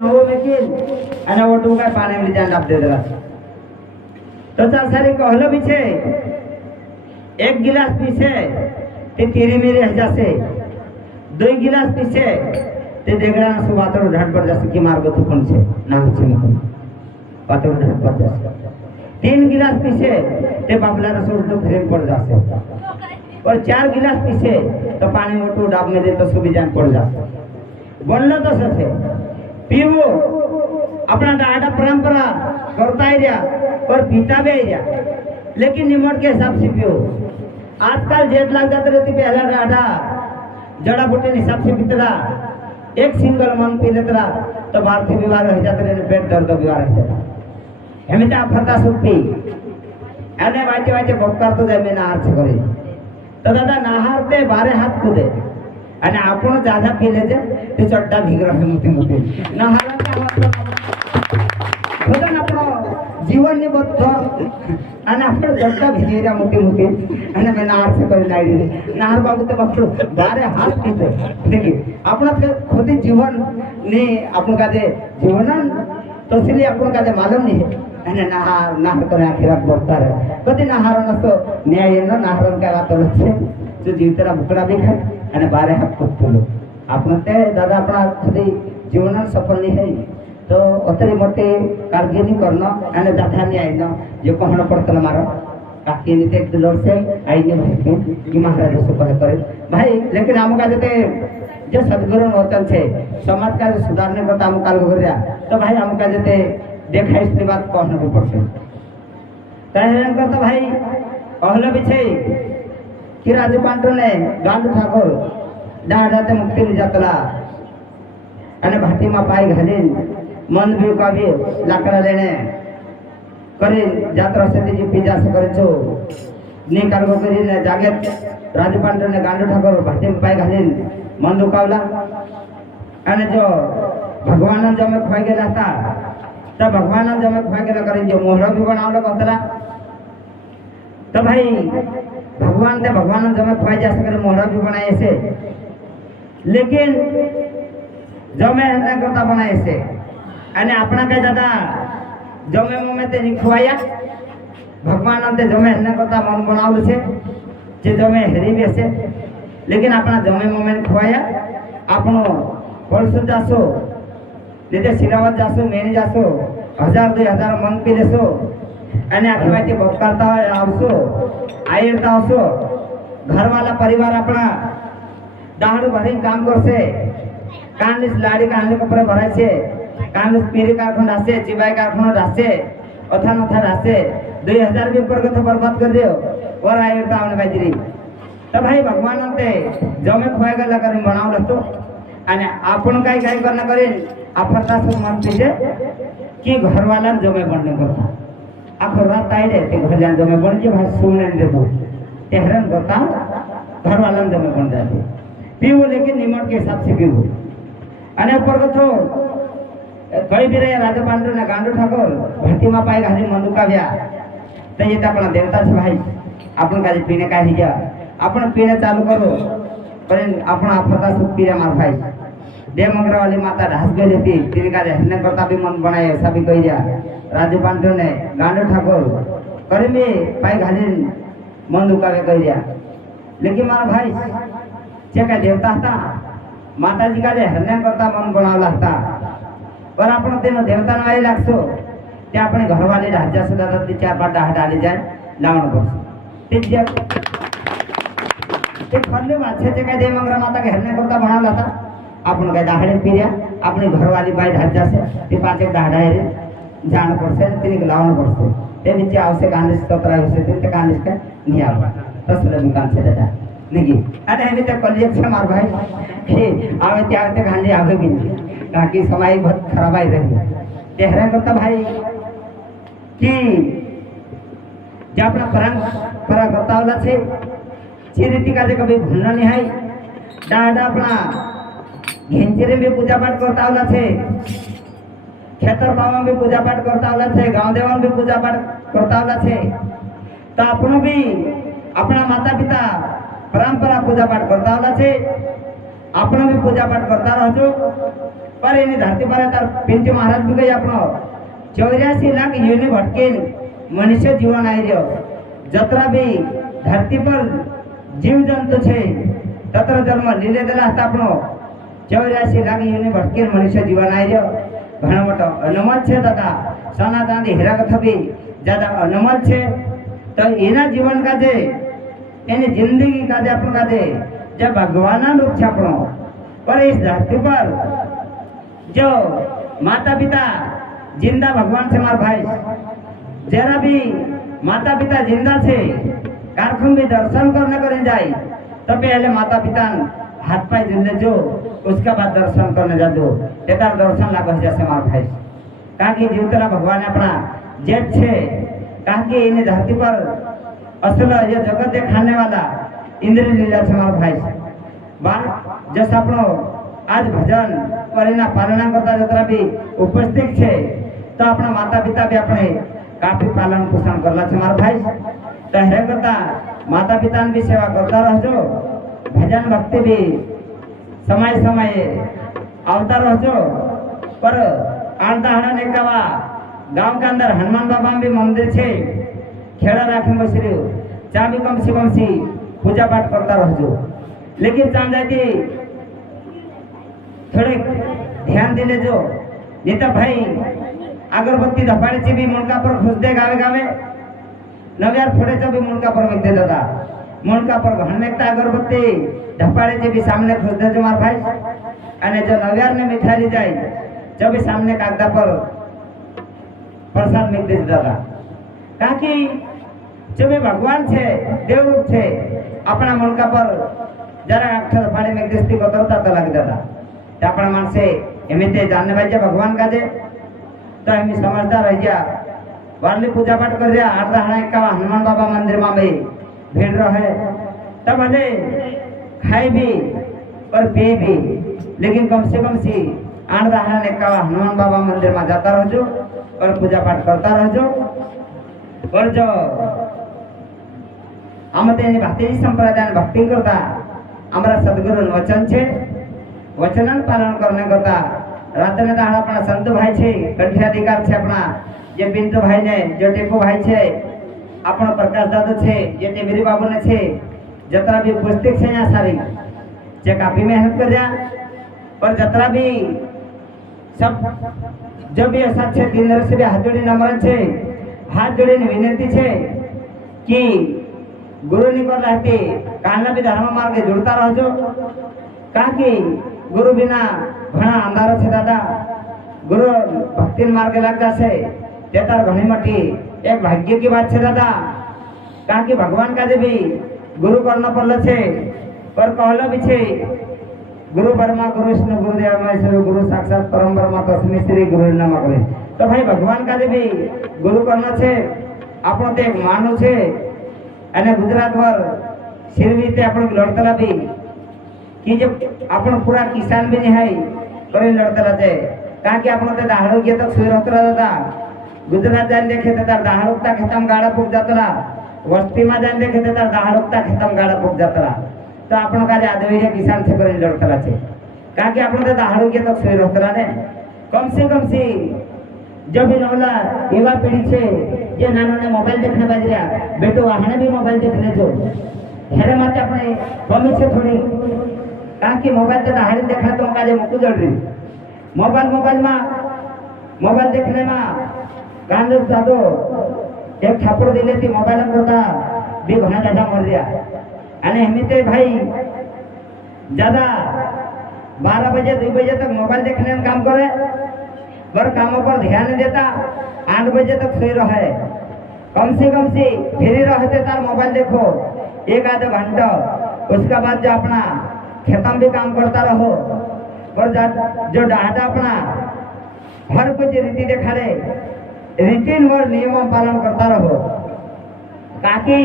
वो मेकिन અને वो टूका पानी में जान डाब दे देला तो चाल सारी कहलो भी छे एक गिलास पीछे ते तेरे मेरे हजा से दो गिलास पीछे ते देगड़ा ना सुबातर ढाट पड़ जासे कि मार्ग तो कौन छे ना छे मत बातर ढाट पड़ जासे तीन गिलास पीछे ते बाबला ना सुर तो घरे पड़ जासे और चार गिलास पीछे तो पानी मोटू डाब में दे तो सुबह जान पड़ जासे बोलना तो सच है पीवो अपना डाटा परंपरा करता ही रहा और पीता भी रहा लेकिन निमट के हिसाब से पियो आजकल जेठ लग जाते रहती पहला डाटा जड़ा बूटे हिसाब से पीतला एक सिंगल मन पी लेतला तो भारतीय बीमार रह जाते रहे पेट दर्द बीमार रह जाता हमें तो फरता सुखी अने बाटे बाटे बक्कर तो जाए मैं नहार से करे तो दादा नहारते बारे हाथ कूदे અને આપણો જાજા પી લેજે તે ચડ્ડા ભીગરા મોટી મોટી નહારા બધાને આપણો જીવનની બધો અને આપણે ચડ્ડા ભીગરા મોટી મોટી અને મેં નાર से કરી લાવી નાર બાબુ તો આપણો બારે હાથ પીતે देखिए આપણો ખુદ જીવન ને આપણો કાજે જીવન તો इसलिए આપણો કાજે मालूम नहीं અને નહાર નહાર કરે આખી રાત બોલતા રહે કદી નહાર નસો ન્યાય ન નહાર का વાત છે जो जीवतेला बुकड़ा भी खाए અને બારે હાથ પકડો આપણે તે દાદા આપણા ખુદી જીવન સફળ નહીં है तो अतरी मोटे काळजी नहीं करना અને दादा नहीं आईना जो कहना पड़ता मारो काकी ने एक दिलोर से आई ने भाई कि महाराज से करे भाई लेकिन हम का जते जो सद्गुरु वचन छे समाज का सुधारने को काम काल गरिया तो भाई हम का जते देखा इसकी बात कहना भी पड़से कहन करता भाई कहले भी छे कि राजू पांडु ने गांडू ठाकुर डाढ़ाते मुक्ति में जातला अने भाटी में पाई घालीन मन भी का भी लाकड़ा लेने करे जात्रा से जी पिजा से करे छो निकाल को करी ने जागे राजू पांडु ने गांडू ठाकुर भाटी में पाई घालीन मन दुकावला अने जो भगवान जमे खोई गेला था तो भगवान जमे खोई गेला करे जो मोहरा भी बनावला कहतला तो भाई भगवान ते भगवान जमे खोई जा सके मोहरा भी बनाए से लेकिन जमे हन्ना करता बनाए से अने अपना के दादा जमे ममे ते नहीं खोया भगवान ते जमे हन्ना करता मन बनावल छे जे जमे हेरी बेसे लेकिन अपना जमे ममे खोया आपनो परसु जासो लेते सिलावत जासो मेनी जासो 1000-2000 मन पी लेसो અને આખી વાતે બપકારતા હોય આવશો આયરતા આવશો ઘરવાળા પરિવાર આપણા દાડું ભરીને કામ કરશે કાનની લાડી કાનની કપડે ભરાય છે કાનની પીરી કારખાનો રાસે ચીબાઈ કારખાનો રાસે અથા નથા રાસે 2000 भी पर कथा बर्बाद कर दियो और आयरता आवने बाजरी तो भाई भगवान अंते जमे खोया गला करीन बनाव लतो અને आपण काय काय करना करीन आपरता से मन पीजे कि घरवाला जमे बनने करता आखो रात आए ते घर जान जमे बन के भाई सुनने देबो ते हैरान करता घर वाला जमे बन जाते पीवो लेकिन निमट के हिसाब से पीवो अने ऊपर को कई भी रे राजा पांडु ने गांडू ठाकुर भट्टी में पाई घाली मंदुकाव्या तो ये तो अपना देवता से भाई अपन का पीने का ही गया अपन पीने चालू करो पर अपना फता सुख पीरे मार भाई देवमंगरा वाली माता ढास गई थी तिने का हन्ने करता भी मन बनाए ऐसा भी कही जा राजू पांडु ने गांडू ठाकुर करे में पाई घाली मन दुकावे कही जा लेकिन मारा भाई जे का देवता था माता जी का हन्ने करता मन बनावला था पर आपण तेनो देवता ना आई लागसो ते आपण घरवाले राजा से दादा 4-5 डाह डाली जाए लावण पड़से ते जे ते फरले वाछे ते का देवमंगरा माता के हन्ने करता बनावला था आपण का दाहड़े पीरिया अपनी घरवाली बाई राजा से ते 5 डाह डाहे जान पड़से तिने लावण पड़से ते नीचे आवश्यक आनिस तोतरा से ते कानिस का नहीं आवा तसले दुकान से दादा नहीं अरे हमें तो कलियक से मार भाई हे आवे ते आवे ते गांधी आवे भी ताकि समय बहुत खराब आई रही तेहरा करता भाई कि जे अपना परंपरा बतावला छे जे रीति का कभी भूलना नहीं है डाडा अपना घेंचरे में पूजा पाठ करतावला छे खेतर बावा में पूजा पाठ करतावला छे गांव देवन में पूजा पाठ करतावला छे तो अपनो भी अपना माता पिता परंपरा पूजा पाठ करतावला छे अपनो भी पूजा पाठ करता रहजो पर इन धरती पर तार पिंच महाराज भी गई अपनो 84 लाख योनि भटके मनुष्य जीवन आई रियो जतरा भी धरती पर जीव जंतु छे तत्र जन्म लीले देला हता अपनो 84 लाख योनि भटके मनुष्य जीवन आई रियो घणो मोटो अनमोल छे दादा सोना चांदी हीरा कथा भी ज्यादा अनमोल छे तो एना जीवन का जे एनी जिंदगी का जे अपन का जे जब भगवान रूप छे अपनो पर इस धरती पर जो माता पिता जिंदा भगवान से मार भाई जरा भी माता पिता जिंदा छे कारखुम भी दर्शन करने करे जाए तो पहले माता पिता हाथ पाए जिले जो उसके बाद दर्शन करने जा जो तेरा दर्शन लागो जैसे मार भाई कहा कि जीवतला भगवान अपना जेठ छे कहा कि इन्हें धरती पर असल ये जगत दिखाने वाला इंद्र लीला छे मार भाई बा जैसे अपनो आज भजन परिना पालना करता जतरा भी उपस्थित छे तो अपना माता पिता भी अपने काफी पालन पोषण करला छे मार भाई तो हेरे करता माता पिता भी सेवा करता रहजो भजन भक्ति भी समय समय आवता रहजो पर आंता हड़ा ने कहा गांव के अंदर हनुमान बाबा भी मंदिर छे खेड़ा राखे बसरी चा भी कम से पूजा पाठ करता रहजो लेकिन चांद जाती थोड़े ध्यान देने जो नहीं तो भाई अगरबत्ती धपाड़े से भी मुनका पर खुश दे गावे गावे नव्यार फोड़े से भी मुनका पर मिल दे दादा मुनका पर घन में अगरबत्ती धपाड़े से भी सामने खुश दे जो मार भाई अने जो नव्यार ने मिठाई ली जाए जब भी सामने कागदा पर प्रसाद मिल दे दादा कहा कि जो भी भगवान छे देव रूप छे अपना मुनका पर जरा अक्षर फाड़े में दृष्टि को तरता तो लग दादा अपना मन से एमते जानने वाले भगवान का जे तो हम समझदार रह गया वाली पूजा पाठ कर दिया आठ दहाड़ा का हनुमान बाबा मंदिर में भी भीड़ रहे तब भले खाए भी और पिए भी लेकिन कम से कम आठ दहाड़ा का हनुमान बाबा मंदिर में जाता रहो और पूजा पाठ करता रहो और जो हम भक्ति संप्रदाय भक्ति करता हमारा सदगुरु वचन छे वचनन पालन करने करता रात ने दाड़ा अपना संत भाई छे कंठियाधिकार छे अपना जे पिंटू भाई ने जो टेपू भाई छे अपना प्रकाश दादा छे जे टेबरी बाबू ने छे जतरा भी उपस्थित छे यहाँ सारी जे काफी मेहनत कर जा पर जतरा भी सब जब भी ऐसा छे तीन से भी हाथ जोड़ी नम्र छे हाथ जोड़ी विनती छे कि गुरु निकल रहते कालना भी धर्म मार्ग जुड़ता रहो कहा कि गुरु बिना घना अंधारो छे दादा गुरु भक्ति मार्ग लग जासे तेतार घनी मटी एक भाग्य की बात छे दादा कहा कि भगवान का भी गुरु करना पड़ल छे पर कहलो भी छे गुरु ब्रह्मा गुरु विष्णु गुरुदेव महेश्वर गुरु साक्षात परम ब्रह्म तस्मै श्री गुरु नम करे तो भाई भगवान का भी गुरु करना छे आपनो ते एक मानु छे अने गुजरात पर शिरवी आपण लड़तला भी कि जब आपण पूरा किसान भी नहीं है करे लड़तला छे कहा कि आपण ते दाहड़ो के तक सुई रहतला दादा गुजरात जान देखे ते तार दाहड़ोता खतम गाड़ा पुक जातला वस्ती में जान देखे ते तार दाहड़ोता खतम गाड़ा पुक जातला तो आपण का आदमी किसान से करे लड़तला छे कहा कि आपण ते दाहड़ो के तक सुई रहतला ने कम से जब भी नवला युवा पीढ़ी छे ये नानो ने मोबाइल देखने बाज रहा बेटो आहने भी मोबाइल देखने जो हेरे माते अपने मम्मी से थोड़ी कहा कि मोबाइल तो दाहड़ी देखने तो काजे मुकु जड़ रही मोबाइल देखने में गांधे दादो एक ठाकुर दिले थी मोबाइल करता भी घना दादा मर गया अने हमीते भाई ज्यादा 12 बजे 2 बजे तक मोबाइल देखने में काम करे पर कामों पर ध्यान नहीं देता 8 बजे तक सोई रहे कम से फ्री रहते तार मोबाइल देखो 1-आधा घंटा उसका बाद जो अपना खेतम भी काम करता रहो और जो डाटा अपना हर कुछ रीति दिखाड़े रीति और नियमों पालन करता रहो ताकि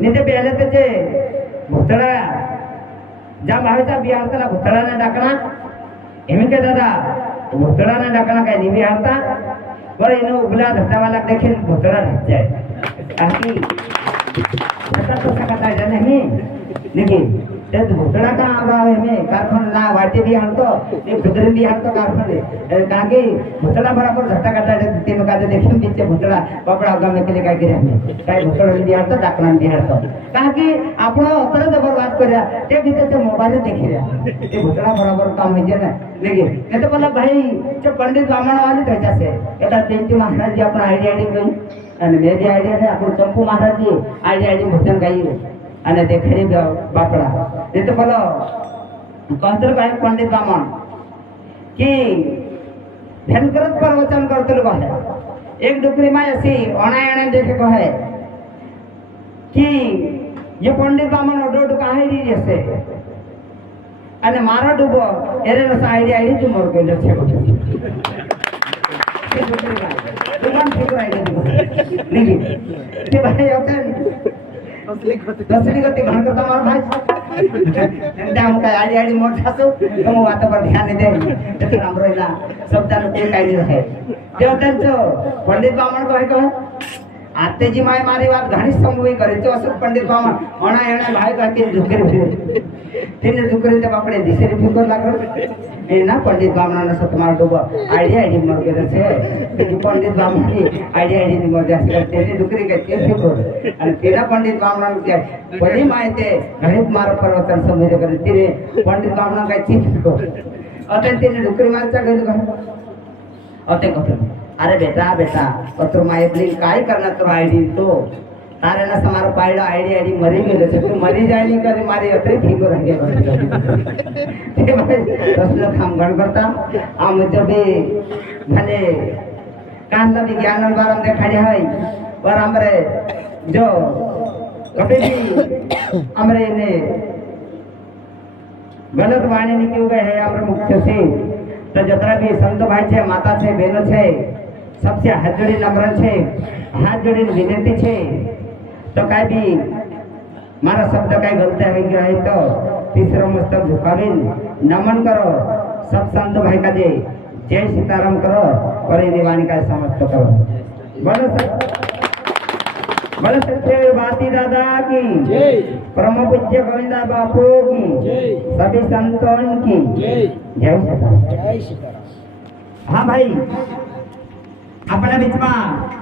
नीचे पहले तो जे भुतड़ा जब भाई बिहार तला भुतड़ा ने डाकना एम के दादा भुतड़ा ने डाकना कहीं नहीं बिहारता पर इन उगला धक्का वाला देखे भुतड़ा ढक जाए ताकि तो सकता है नहीं लेकिन ते भुतड़ा का अभाव है में कारखाना ना वाटे भी हालतो ये भुतरे भी हालतो कारखाने कागे भुतड़ा बराबर झट्टा काटा तीन का देखिन पीछे भुतड़ा कपड़ा आगा में के काय गिरे हमें काय भुतड़ा भी हालतो डाकना भी हालतो कागे आपण अतर जबर बात करया ते भीतर से मोबाइल देखि रहा ये भुतड़ा बराबर काम है ना देखिए ये तो बोला भाई जो पंडित ब्राह्मण वाले तैसा से एटा पेंटी महाराज जी अपना आईडिया गई અને બે જે આઈડિયા છે આપણું ચંપુ મહારાજજી આઈડિયા ભજન ગાયું અને દેખેડી બાપડા એ તો બોલો कहते भाई पंडित ब्राह्मण कि ध्यानकरत प्रवचन करते कहे एक डुकरी माय असी अणायणे देखे कहे कि ये पंडित ब्राह्मण ओडो कहाई जैसे અને મારો ડૂબો એરેનો આઈડિયા આઈડી તું મોર કઈ છે दुकान ठीक राहिली नाही ते भाई होते दसरी गती घण करता मार भाई दाम काय आडी आडी मोठ खातो तो मग आता पर ध्यान दे ते राम रहिला शब्दानं ते काही आहे तेव्हा त्यांचं पंडित ब्राह्मण कहे आतेजी माय मारी बात घणी समवी करे तो असं पंडित ब्राह्मण म्हणा येणा भाई काकी झुकरी तिने झुकरी ते बापडे दिसरी फिकर लागलो ए ना पंडित ब्राह्मणानं सतमार डोब आईडिया आईडी मर गेले छे ते पंडित ब्राह्मणी आईडिया आईडी मर जासे तेने झुकरी के ते फिकर आणि तेरा पंडित ब्राह्मणानं ते बडी माहिती घणीत मार प्रवचन समजे करे तिने पंडित ब्राह्मण काय चीज फिकर अते तिने झुकरी मारचा गेलो का अते कथे अरे बेटा बेटा तो माय ब्लिंग काय करना तो आईडी तो तारे ना समारो पाइडो आईडी आईडी मरी गेलो छे तू मरी जायनी करे मारी अतरे भीगो रहे ते भाई प्रश्न काम गण करता आ मुझे भी भले कांदा विज्ञान बारम देखाड़ी है और हमरे जो कभी भी हमरे ने गलत वाणी निकल गए है हमरे मुख्य से तो जतरा भी संत भाई छे माता छे बहनो छे सबसे हाथ जोड़ी नम्र छे हाथ जोड़ी विनती छे तो काय भी मारा शब्द काय गलत है गया है तो तीसरा मस्तक झुकाविन नमन करो सब संत भाई का दे जय सीताराम करो और ये वाणी का समस्त करो बोलो सत्य बाती दादा की जय परम पूज्य गोविंदा बापू की जय सभी संतों की जय जय सीताराम। हाँ भाई अपना बीच में